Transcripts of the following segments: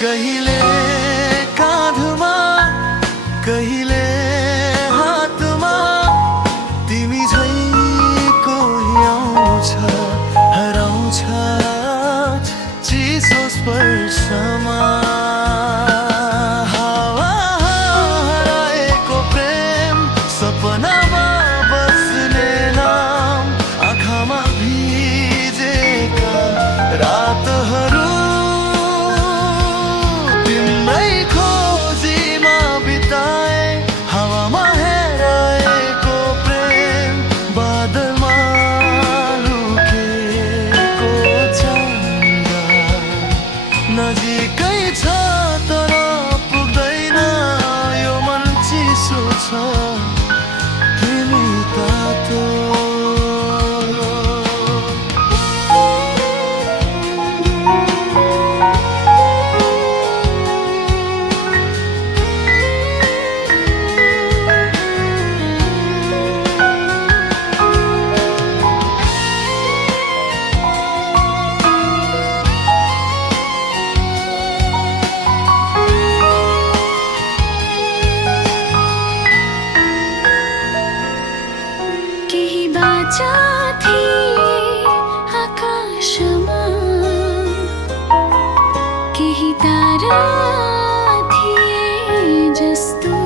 कहिले काँधमा कहिले हातमा तिमी झै कोही आउँछ हराउँछ चिसो स्पर्शमा हावा हराएको प्रेम सपनामा बस्ने नाम आँखामा भिजेका रातहरू तिम्रै खोजीमा बिताए हावामा हेराएको प्रेम बादलमा लुकेको चन्दा नजिकै छ तर पुग्दैन यो मन चिसो छ तिमी तातो केही बाचा थिए आकाशमा केही तारा थिए जस्तो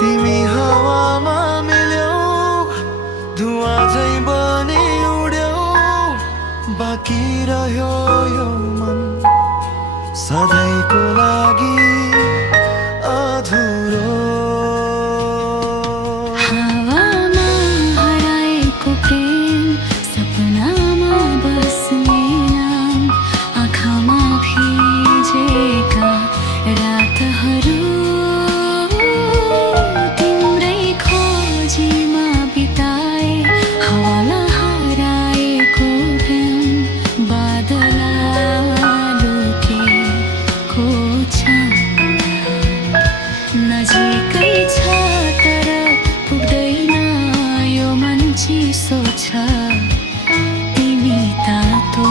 तिमी हावामा मिल्यौ धुवा झै बनी उड्यौ बाँकी रह्यो यो मन सधैँको लागि अधुरो हावामा हराएको प्रेम सपनामा बस्ने नाम आँखामा भिजेका रातहरू तिम्रै खोजीमा बिताए हावामा हराएको प्रेम बादलमा लुकेको चन्दा नजिकै छ तर पुग्दैन यो मन चिसो छ तिमी तातो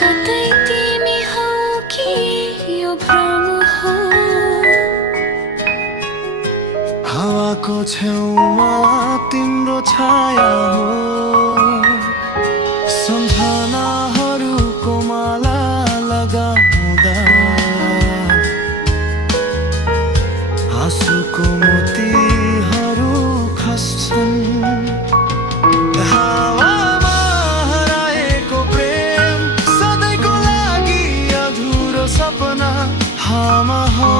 कतै तिमी हौ कि यो भ्रम हो हावाको छेउमा तिम्रो छाया हो सम्झनाहरूको माला लगाउँदा आँसुको मोतीहरू खस्छन् हावामा हराएको प्रेम सधैँको लागि अधुरो सपना हामा हो